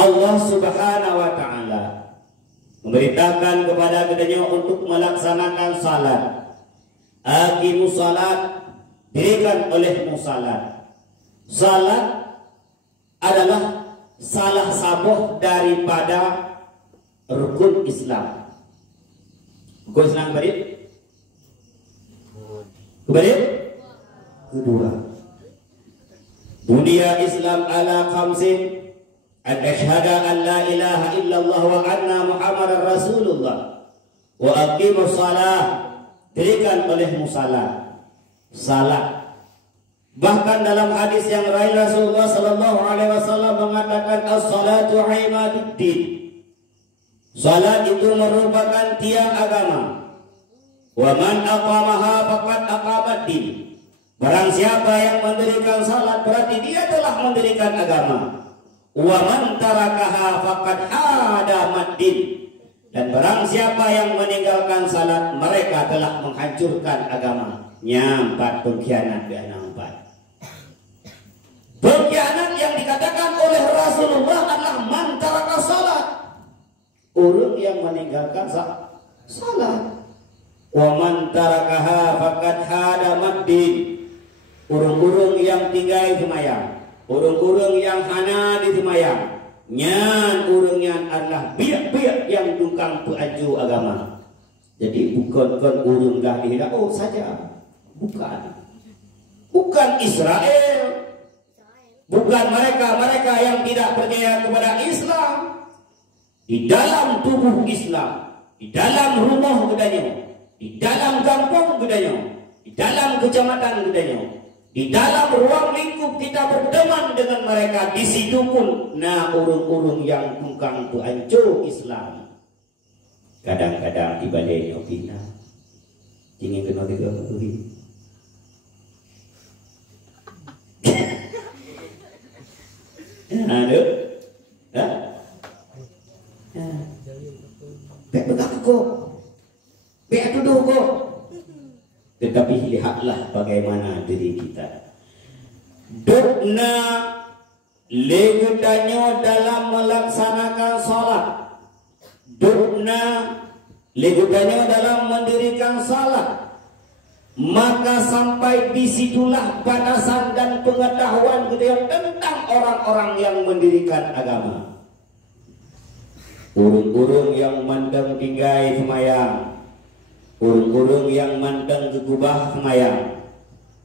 Allah Subhanahu wa taala memberitakan kepada keduanya untuk melaksanakan salat. Aqimus salat, dirikan olehmu salat. Salat adalah salah satu daripada rukun Islam. Rukun Islam kembali kedua. Bunia Islam ala khamsin, an asyhada an la ilaha illallah wa anna muhammadar rasulullah wa aqimus salah, dirikan olehmu salat. Salat, bahkan dalam hadis yang lain Rasulullah sallallahu alaihi wasallam mengatakan as-salatu imaduddin, salat itu merupakan tiang agama. Wa man aqamaha faqad aqamaddin, barang siapa yang mendirikan salat berarti dia telah mendirikan agama. Wa man tarakaha faqad hadamaddin, dan barang siapa yang meninggalkan salat mereka telah menghancurkan agama. Nyampat pengkhianat nampak. Pengkhianat yang dikatakan oleh Rasulullah adalah man taraka salat, orang yang meninggalkan salat. Wa man tarakaha faqad hadamaddin, urung-urung yang tinggal semayang, urung-urung yang hana di semayang, nyan urung yang adalah biak-biak yang tukang peaju agama. Jadi bukan urung dah dihidau saja, bukan Israel, bukan mereka yang tidak percaya kepada Islam. Di dalam tubuh Islam, di dalam rumah gedanya, di dalam kampung gedanya, di dalam kecamatan gedanya, di dalam ruang lingkup kita berteman dengan mereka, di situ pun urung-urung yang tukang pehancur Islam. Kadang-kadang di badannya pina ingin kena tiga hari. Ada, Bek begitu kok, bek duduk kok. Tetapi lihatlah bagaimana diri kita. Dukna legutannya dalam melaksanakan salat. Dukna legutannya dalam mendirikan salat. Maka sampai disitulah batasan dan pengetahuan kita tentang orang-orang yang mendirikan agama. Urung-urung yang mandang tinggai semayang, urung-urung yang mandang gegubah semayang,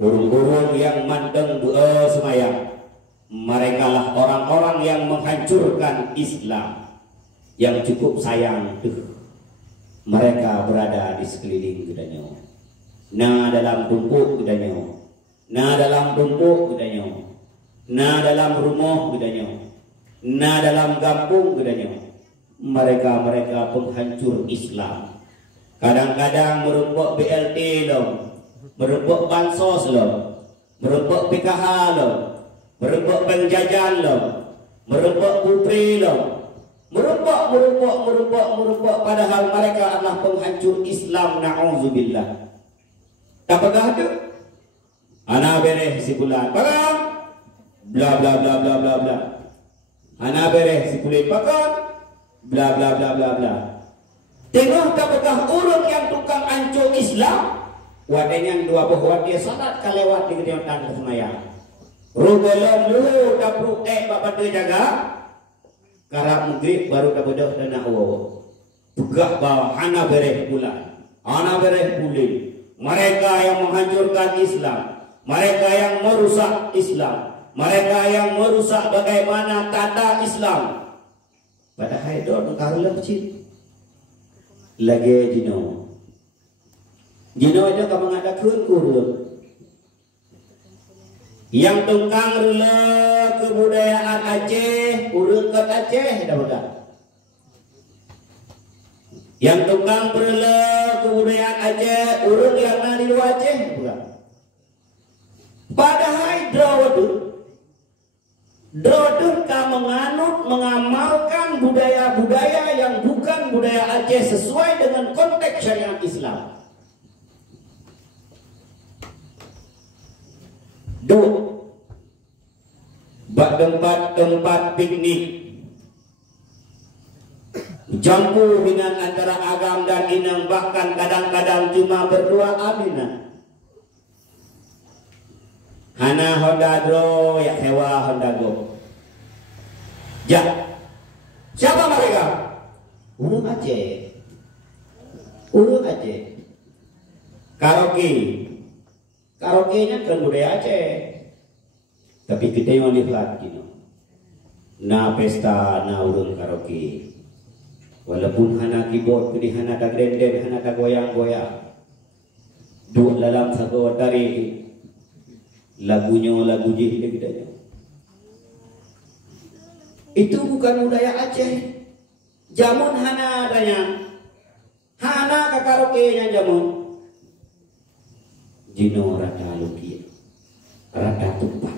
urung-urung yang mandang doa semayang, mereka lah orang-orang yang menghancurkan Islam. Yang cukup sayang mereka berada di sekeliling gedanya. Dalam tumpuk gedanya, dalam tumpuk gedanya, dalam rumah gedanya, dalam kampung gedanya. Mereka penghancur Islam. Kadang-kadang merumpuk BLT loh, merumpuk bansos loh, merumpuk PKH loh, merumpuk penjajan loh, merumpuk kupri loh, merumpuk, padahal mereka adalah penghancur Islam. Na'udzubillah. Apakah itu? Ana bereh si bulan pakam, bla bla bla bla bla bla. Ana bereh si kulit pakam, bla bla bla bla bla. Tengok apakah orang yang tukang hancur Islam? Wadenya dua buah dia salat kalewat di gedung tanah semayang. Rugolom dulu dapur bapak tu jaga. Karab maghrib baru dapat dana awo. Pegah bawah ana bereh bulan, ana bereh bulan. Mereka yang menghancurkan Islam, mereka yang merusak Islam, mereka yang merusak bagaimana tata Islam. Pada haidor karulah kecil lagi jino itu kamu ngadakan kurun yang tungkang rela kebudayaan Aceh, urut ke Aceh dah bukan. Yang tungkang rela kebudayaan Aceh, urut yang ada di luar Aceh bukan. Padahal Drawadu menganut, mengamalkan budaya-budaya yang bukan budaya Aceh sesuai dengan konteks syariat Islam. Bak tempat piknik, campur dengan antara agam dan inang, bahkan kadang-kadang cuma berdua aminan. Hana Honda Dro ya sewa Honda Go. Ja. Siapa mereka? Urung Aceh. Urung Aceh. Karaoke. Karaoke-nya kan budaya Aceh. Tapi kita yang lihat gitu. Na pesta na urung karaoke. Walaupun hana keyboard, kudi hana ka grenden, hana ka goyang-goyang. Duk dalam satu dari lagunya lagu jihid kita. Itu bukan budaya Aceh. Jamun hana adanya. Hana ka karaoke-nya jamun. Jino rata lukia, rata tumpah,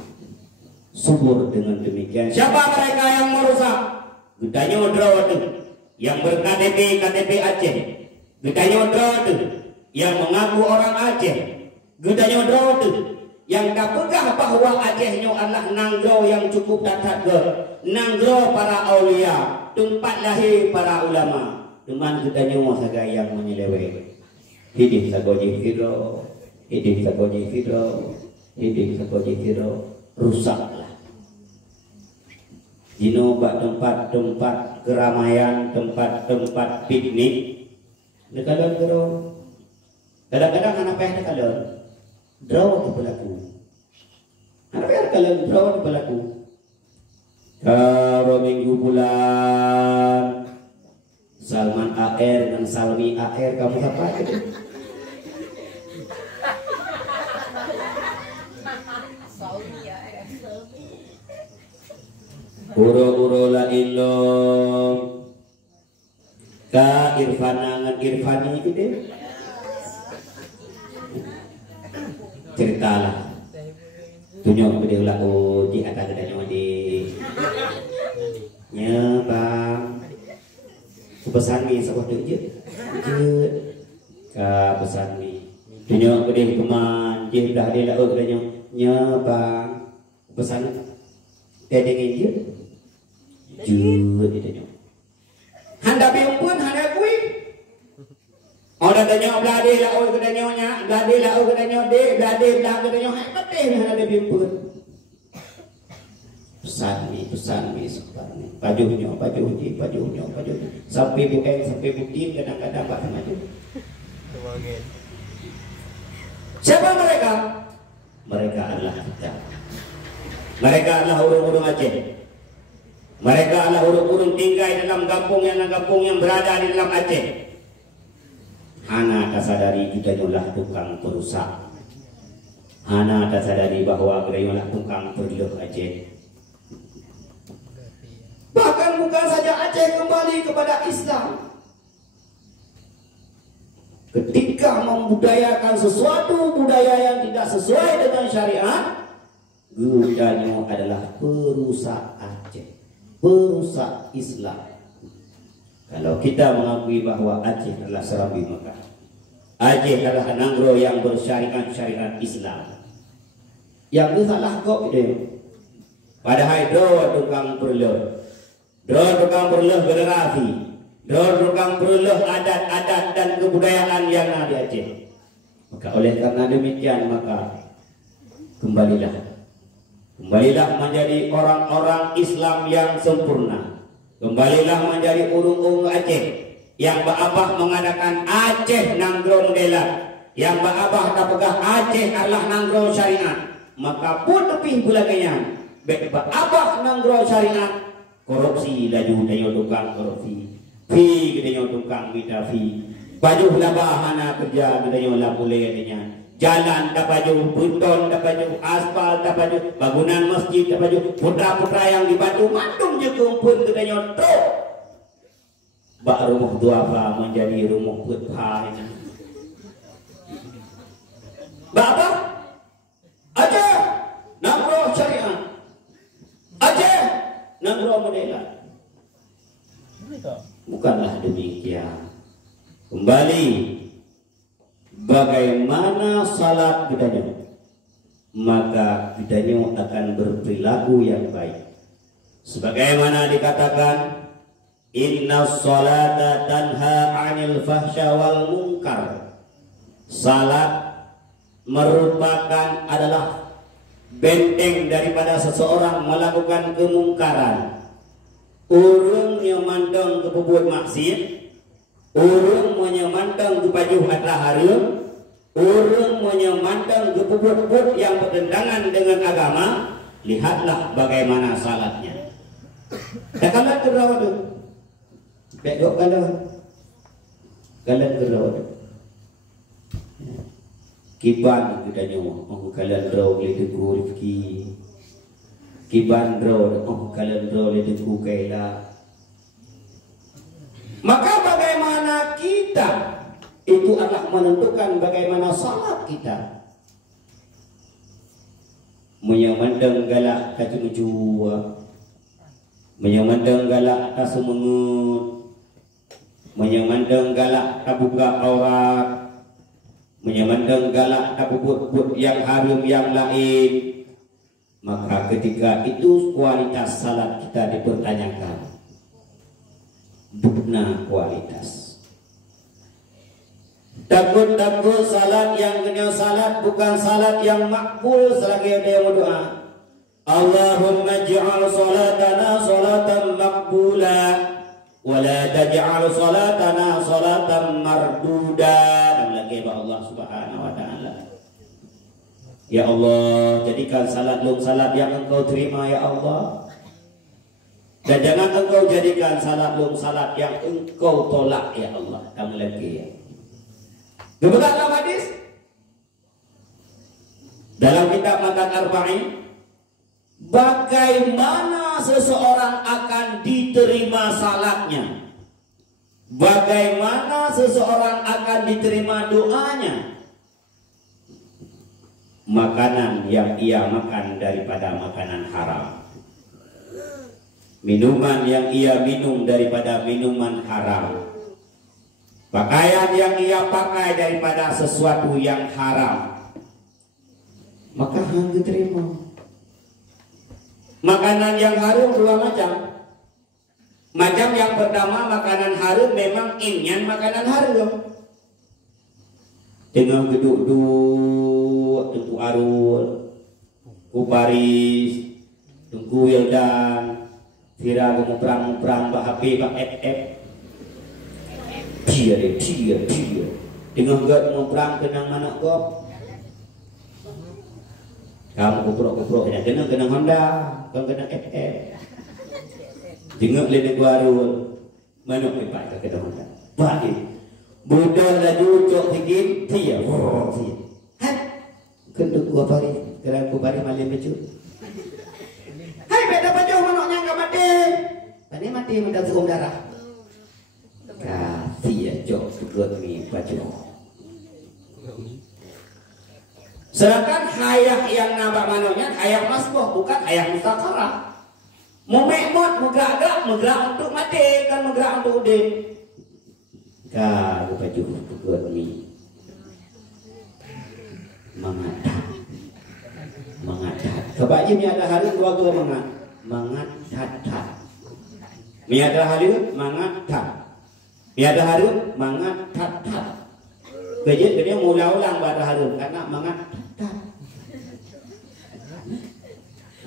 subur dengan demikian. Siapa mereka yang merusak? Gedanya Odrawadu yang ber-KTP Aceh. Gedanya Odrawadu yang mengaku orang Aceh. Gedanya Odrawadu yang tak pegah bahwa Acehnya adalah nanggro yang cukup datang, nanggro para aulia, tempat lahir para ulama. Teman gedanya masaga yang menyeleweng. Hidup sagoji firo. Hidup sagoji firo, hidup sagoji firo, rusaklah. Jino bak tempat-tempat keramaian, tempat-tempat piknik. Dekalon kero. Kadang-kadang anak payah dekalon. Draw di pelaku. Anak payah dekalon draw di pelaku. Kalau minggu bulan Salman AR dan Salmi AR kamu apa itu? Uro-uro la ilom ka irfanangan irfani gitu. Ceritalah tunjuk video lagu di atas gedanya di nya bang pesan mi sebuah tunjuk ka pesan mi tunjuk video teman di dah di lagu gedanya nya bang pesan tedeng dia juga ditanya. Handa pun handa kui. Orang tanya belade lah orang kedanyonya, belade lah orang kedanyo de, belade lah kedanyo hai pete handa pun. Pesan ni sekarang ni. Pajunya. Sampai buking kadang-kadang pak maju. Siapa mereka? Mereka adalah kita. Mereka adalah orang-orang Aceh. Mereka adalah urung-urung tinggal dalam kampung yang berada di dalam Aceh. Hana tak sadari kita adalah tukang perusak. Hana tak sadari bahwa kita adalah tukang perluh Aceh. Bahkan bukan saja Aceh kembali kepada Islam. Ketika membudayakan sesuatu budaya yang tidak sesuai dengan syariat, gudanya adalah perusak Aceh. Perusak Islam. Kalau kita mengakui bahwa Aceh adalah Serambi Mekah, Aceh adalah nanggro yang bersyariat Islam, yang itu salah kok gitu. Padahal tukang perluh generasi, tukang perluh adat-adat dan kebudayaan yang ada di Aceh. Maka oleh karena demikian maka kembalilah menjadi orang-orang Islam yang sempurna. Kembalilah menjadi urung-urung Aceh yang Ba'abah mengadakan Aceh nanggro modela, yang Ba'abah tapegah Aceh adalah nanggro syariat. Maka pun lebih bulaganya Ba'abah nanggro syariat, korupsi laju dayo tukang korupsi, fi dayo tukang bida fi, baju labahana kerja dayo lapule dengan jalan dapat baju, beton dapat baju, aspal dapat baju, bangunan masjid dapat baju, putra-putra yang dibantu mandung je kumpul ke danyo truk. Bak rumah duafa menjadi rumah putha ini. Bapa Aceh nanggro syariat, Aceh nanggro modela. Bukanlah demikian. Kembali bagaimana salat gedanya, maka gedanya akan berperilaku yang baik. Sebagaimana dikatakan, Inna sholata tanha 'anil fahsya wal munkar. Salat merupakan adalah benteng daripada seseorang melakukan kemungkaran. Urang yang mandang ke perbuat maksiat, urang menyamandang ke pajuh adalah haram, urang menyamandang ke perbuat yang bertentangan dengan agama. Lihatlah bagaimana salatnya. Tak kalah kerawat tu. Bedok kalah. Kalah kerawat tu. Kiban kita nyawa, oh kalian draw le tegur rifki. Kiban draw, oh kalian draw le tegur kaila. Maka bagaimana kita itu adalah menentukan bagaimana salat kita. Menyamandang galak kacu-cucu, menyamandang galak kasumengut, menyamandang galak kabuka aurat, menyamandang galak kabut yang harum yang lain. Maka ketika itu kualitas salat kita dipertanyakan. Bukna kualitas. Takut-takut salat yang kena salat bukan salat yang makbul selagi ada yang berdoa. Allahumma ij'al salatana salatan maqbula wa la taj'al salatana salatan marduda. Allah Subhanahu wa taala. Ya Allah, jadikan salat salat yang Engkau terima ya Allah. Dan jangan Engkau jadikan salat salat yang Engkau tolak ya Allah. Kamu lagi ya. Kebetulan dalam hadis dalam kitab Matan Arba'in, bagaimana seseorang akan diterima salatnya, bagaimana seseorang akan diterima doanya. Makanan yang ia makan daripada makanan haram, minuman yang ia minum daripada minuman haram, pakaian yang ia pakai daripada sesuatu yang haram, maka hang diterima. Makanan yang haram dua macam. Macam yang pertama, makanan haram memang ingin makanan haram. Tengah geduk-duk, tengku arul, ku Paris, tengku Wildan, tira perang-perang pak HP, pak FF. Dia. Tengah gak perang kenang mana kau? Kamu kuprok-kuprok, kenang Honda, kau kenang FF. Tengok le negara mana lepas ke kita makan. Balik. Budak dah cucuk sikit, dia. Hai. Kenduk gua pari, kerana gua pari malam becu. Hai, beda baju manoknya enggak mati. Tadi mati minta suam darah. Kasih ya jok ikut mi baju. Sedangkan hayah yang nambah manoknya hayah masbuh, bukan hayah mustaqarah. Memekmot, megrak untuk mati, kan megrak untuk udin. Kalau baju tukar ni mengatat. Kebaca ni ada hari dua mengatat. Ni ada hari mengatat. Ni ada hari mengatat. Kerja mula-ulang pada hari karena mengatat.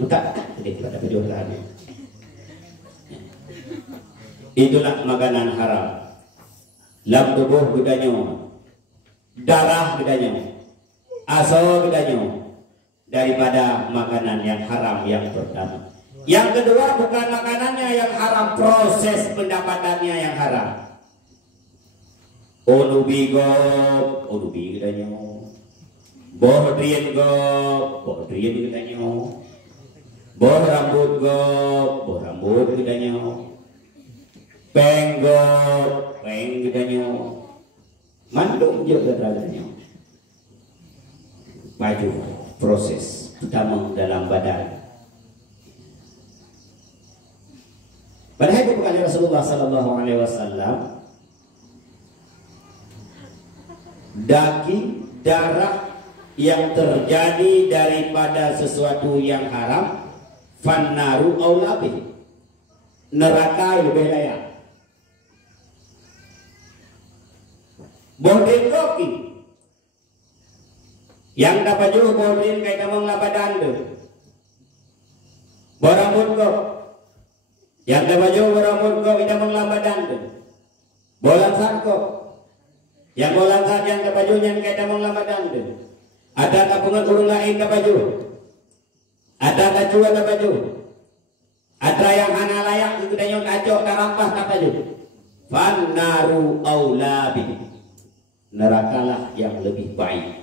Tak, jadi kita dapat jualan. Itulah makanan haram. Lam tubuh bedanya, darah bedanya, asal bedanya daripada makanan yang haram yang pertama. Yang kedua bukan makanannya yang haram, proses pendapatannya yang haram. Onubi bedanya, bohdrian bedanya, boh rambut bedanya. Peng gedanya, mandung juga dadanya. Maju proses pertama dalam badan. Pada hari bukan Rasulullah Sallallahu Alaihi Wasallam, daging darah yang terjadi daripada sesuatu yang haram, fannaru aulabih, neraka lebih layak. Bodin koki. Yang dapat juga bodin kay kamang labadan do. Borambut ko. Yang dapat juga borambut ko idamang labadan do. Bolan ko. Yang bolan sak yang dapat juga yang kay damang labadan do. Ada kapungan urang lain dapat juga. Ada kacua dapat juga. Ada yang hana layak itu danyo kacok karampas dapat juga. Fannaru aula bi. Nerakalah yang lebih baik.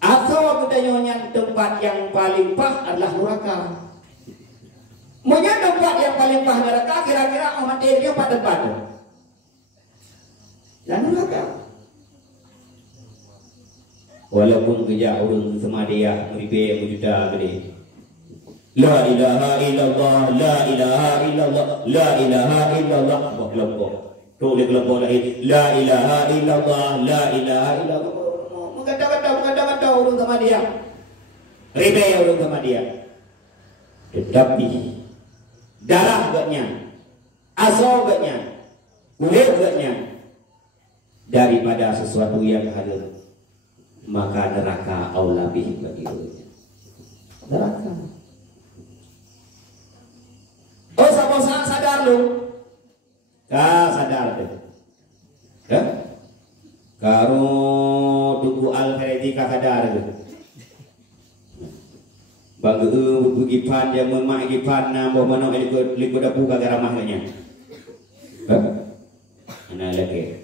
Atau kedanyonya tempat yang paling pas adalah neraka. Punya tempat yang paling pas neraka kira-kira materinya pada tempat. Dan neraka. Walaupun kerja orang sama dia meribet berjuta gede. La ilaha illallah, la ilaha illallah, la ilaha illallah. Wah kelompok. Tulis kelompok lain. La ilaha illallah, la ilaha illallah. Mengkata-kata orang sama dia. Ribet orang sama dia. Tetapi darah gaknya, asal gaknya, kulit gaknya daripada sesuatu yang halal, maka neraka aula bihi bagi dia. Neraka. Oh, sama sadar lu. Sadar deh. Ya? Karo tuku al-Faridi sadar deh. Bangga begipan dia memak gipan na bawa mana liku dapu kagak ramahnya. Ana lagi.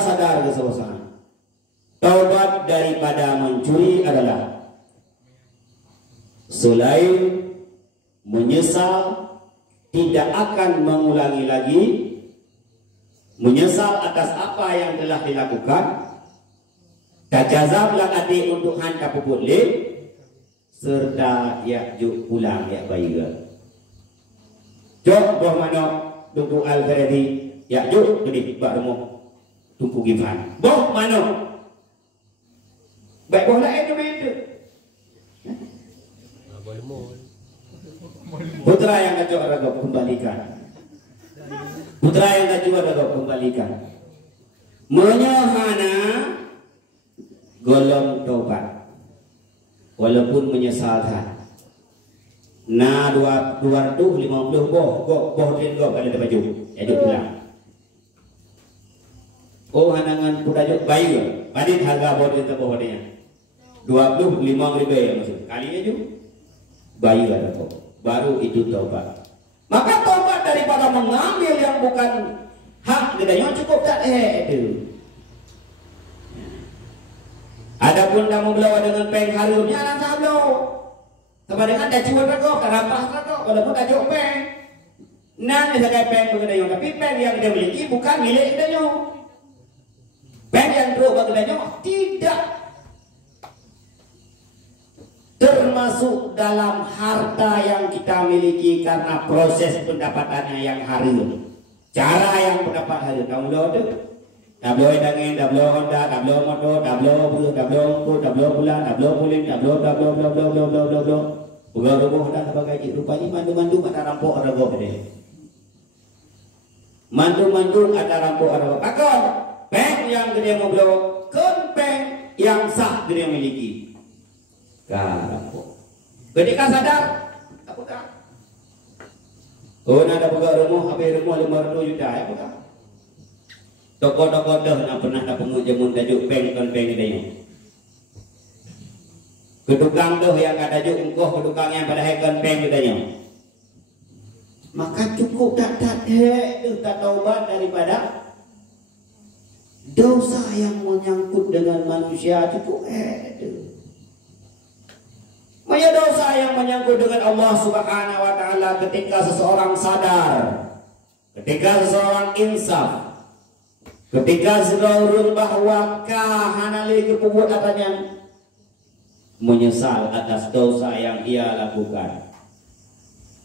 Sadar ke sama. Taubat daripada mencuri adalah selain menyesal tidak akan mengulangi lagi, menyesal atas apa yang telah dilakukan, tajazam lakati untuk handa pupulih, serta yakjuk pulang yak bayiga. Jok boh mano tunggu al-Faridi yakjuk gede bak rumah tunggu gimana. Boh mano baik boh lain tu beda. Putra yang kacau ragam kembalikan. Putra yang kacau ragam kembalikan. Menyohana golong taubat. Walaupun menyesalkan. Na 250 boh dia go pada baju. Jadi pulang. Oh hanangan pudajuk bayu. Padin harga boh dia boh dia. 25.000 ya maksud. Kalinya juga bayu ada kok. Baru itu taubat. Maka taubat daripada mengambil yang bukan hak gedanya cukup tak itu. Adapun kamu belawa dengan peng harumnya lantas belau. Sama dengan dah cium rago, karampas rago, walaupun dah jauh peng. Nang dia pakai peng gedanya, tapi peng yang dia miliki bukan milik gedanya. Peng yang teruk gedanya tidak termasuk dalam harta yang kita miliki karena proses pendapatannya yang harum. Cara yang pendapat harum. Kamu tahu tu? Tablo daging, tablo Honda, tablo motor, tablo bulan, tablo puling, tablo. Bukan rumah dah sebagai rupanya mandu-mandu ada rampok ada gop deh. Mandu-mandu ada rampok ada gop. Akal, peng yang gede mau belo, peng yang sah gede miliki. Rampok. Ketika sadar, apa dah? Oh, ada buka rumah, habis rumah 500 juta, apa dah? Toko-toko dah nak pernah tak pengujamun tajuk peng dia. Kedukang dah yang ada tajuk engkau kedukang yang pada haikan peng dia. Maka cukup tak taubat daripada dosa yang menyangkut dengan manusia cukup itu. Banyak dosa yang menyangkut dengan Allah Subhanahu wa taala ketika seseorang sadar, ketika seseorang insaf, ketika seseorang bahwa kahanali keperbuatannya menyesal atas dosa yang ia lakukan.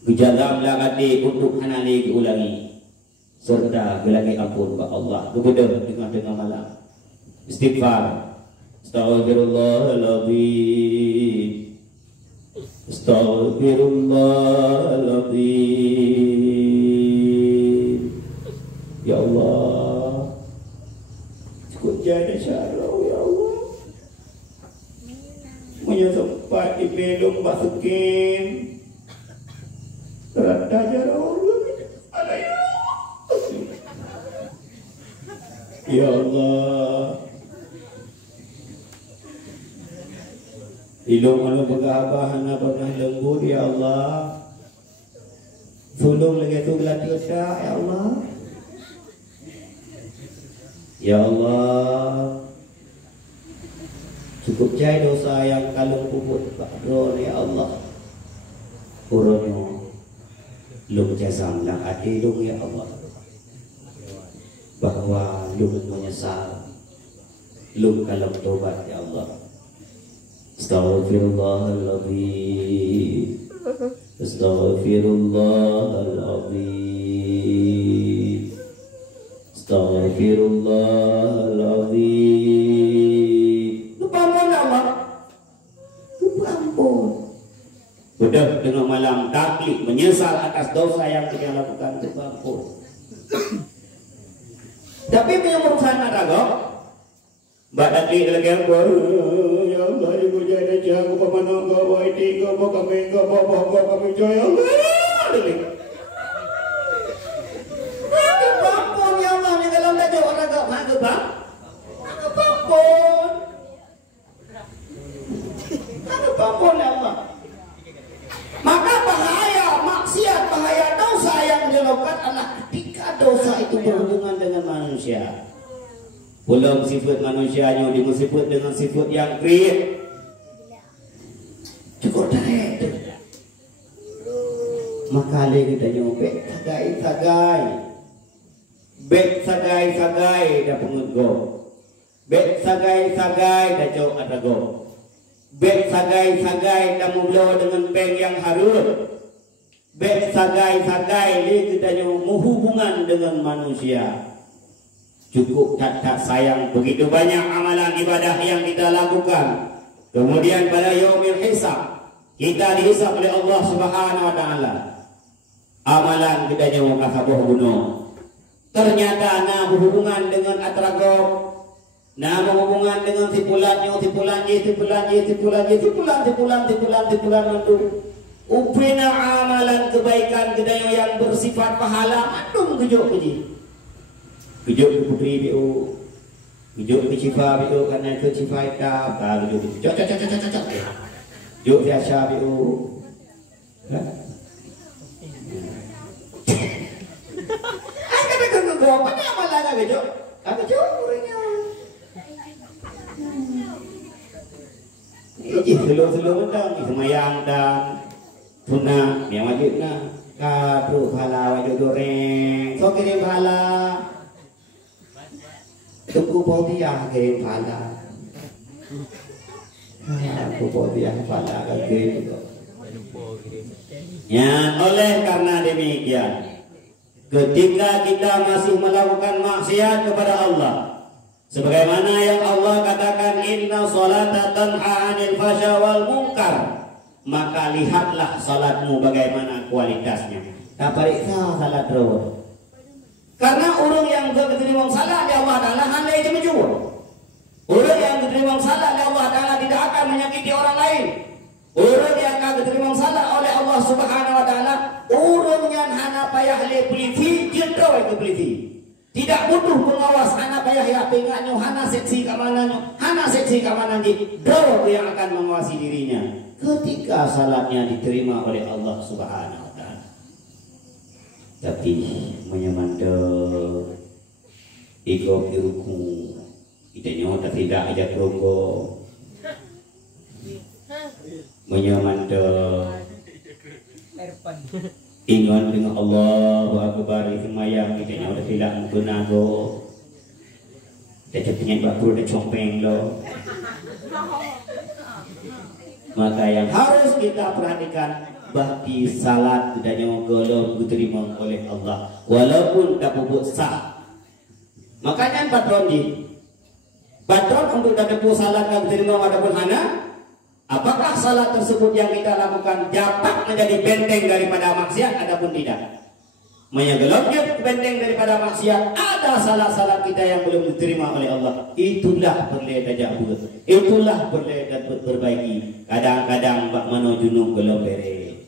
Bijadam lagati untuk hanali diulangi serta gelagi ampun kepada Allah kepada tengah-tengah malam. Istighfar. Astaghfirullahaladzim. Astaghfirullahaladzim. Ya Allah, Pak Sekim. Rata jarang. Ya Allah. Ilmu mana bergabahan apa pernah lembut ya Allah. Tolong lagi tu belah dosa ya Allah. Ya Allah. Cukup jai dosa yang kalung puput Pak ya Allah. Urunnya lung jazam lang hati lung ya Allah. Bahwa lung menyesal. Lung kalung tobat ya Allah. Astaghfirullahaladzim. Astaghfirullahaladzim. Astaghfirullahaladzim. Lupa ampun Allah. Lupa ampun. Sudah dengan malam taklik menyesal atas dosa yang kita lakukan. Lupa ampun. Tapi punya urusan ada kok. Mbak taklik lagi apa? Ya Allah, ibu jadi jago pemanang kau boy tiga kau kami joy Allah. Ampun ya Allah, ni kalau dah jauh orang kau magu bang, ampun ya Allah. Maka bahaya maksiat, bahaya dosa yang dilakukan adalah ketika dosa itu berhubungan dengan manusia. Belum sifat manusianya disebut dengan sifat yang kriit. Cukup tarik tu. Maka lagi kita nyopek sagai dah pengut go. Bet sagai dah jauh ada go. Bet sagai dah mula dengan bank yang harus. Bet sagai lagi kita nyopek hubungan dengan manusia. Cukup tak sayang begitu banyak amalan ibadah yang kita lakukan. Kemudian pada yaumil hisab kita dihisab oleh Allah Subhanahu wa taala. Amalan kita nyawa kasabuh gunung. Ternyata na berhubungan dengan atragop. Na berhubungan dengan tipulan mandu. Upina amalan kebaikan kita yang bersifat pahala mandum kejuk. Kejut ke putri biu, kejut ke cifa biu karena ke cifa hitam, kalau kejut kejut biasa biu. Ada kejut apa ni amalan ada kejut? Ada kejut kurinya. Selo mendang, semayang dan tunang, yang wajib na. Kadu pahala wajib goreng, so kirim pahala. Tunggu dia kirim pahala. Aku dia pahala kirim itu. Ya, oleh karena demikian, ketika kita masih melakukan maksiat kepada Allah, sebagaimana yang Allah katakan inna sholata tanha 'anil fasya wal munkar, maka lihatlah salatmu bagaimana kualitasnya. Tak periksa salat terus. Karena orang yang diterima salat oleh Allah Taala hanya itu menjual. Orang yang diterima salat oleh Allah Taala tidak akan menyakiti orang lain. Orang yang akan diterima salat oleh Allah Subhanahu Wa Taala, orang yang hanya payah le peliti, jendro itu peliti. Tidak butuh pengawas, hanya payah ya pengaknya, hanya seksi keamanannya, hanya seksi keamanan di doa yang akan mengawasi dirinya. Ketika salatnya diterima oleh Allah Subhanahu Wa Taala. Tapi menyamanda ego iruku itanya tidak ajak ronggo menyamanda ingat dengan Allahu Akbar semayang itanya tidak menggunago cacatnya bakul dan compeng lo. Maka yang harus kita perhatikan bakti salat tidaknya golong diterima oleh Allah walaupun tak bubuk sah. Makanya patron untuk dapat salat yang diterima walaupun hana, apakah salat tersebut yang kita lakukan dapat menjadi benteng daripada maksiat ataupun tidak? menyegeloknya benteng daripada maksiat. Ada salah-salah kita yang belum diterima oleh Allah. Itulah perleda jauh. Itulah perleda berbaiki. Kadang-kadang bak menuju belum bere.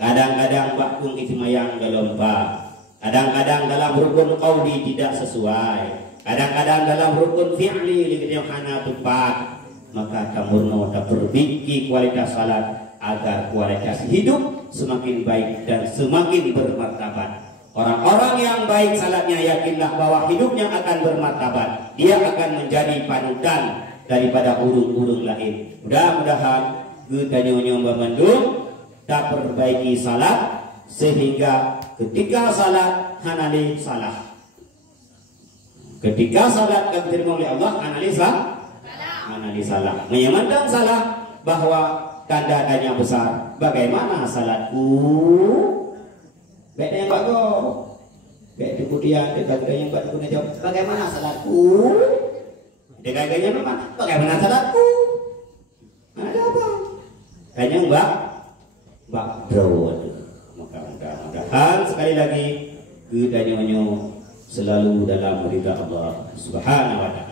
Kadang-kadang bak kung itimayang gelompa. Kadang-kadang dalam rukun qauli tidak sesuai. Kadang-kadang dalam rukun fi'li yang hana tepat. Maka tamurno tak perbaiki kualitas salat agar kualitas hidup semakin baik dan semakin bermartabat. Orang-orang yang baik salatnya, yakinlah bahwa hidupnya akan bermartabat. Dia akan menjadi panutan daripada urung-urung lain. Mudah-mudahan kita nyonya memandung tak perbaiki salat sehingga ketika salat hanali salah. Ketika salat yang diterima oleh Allah hanali salah. Menyamandang salah bahwa tanda-tanya besar. Bagaimana salatku? Baik yang bagus. Baik kemudian dekat yang baik guna jawab. Bagaimana salatku? Dekat-dekatnya memang. Bagaimana salatku? Ada apa? Tanya mbak Drawud. Maka mudah-mudahan sekali lagi kita nyonyo selalu dalam ridha Allah Subhanahu wa ta'ala.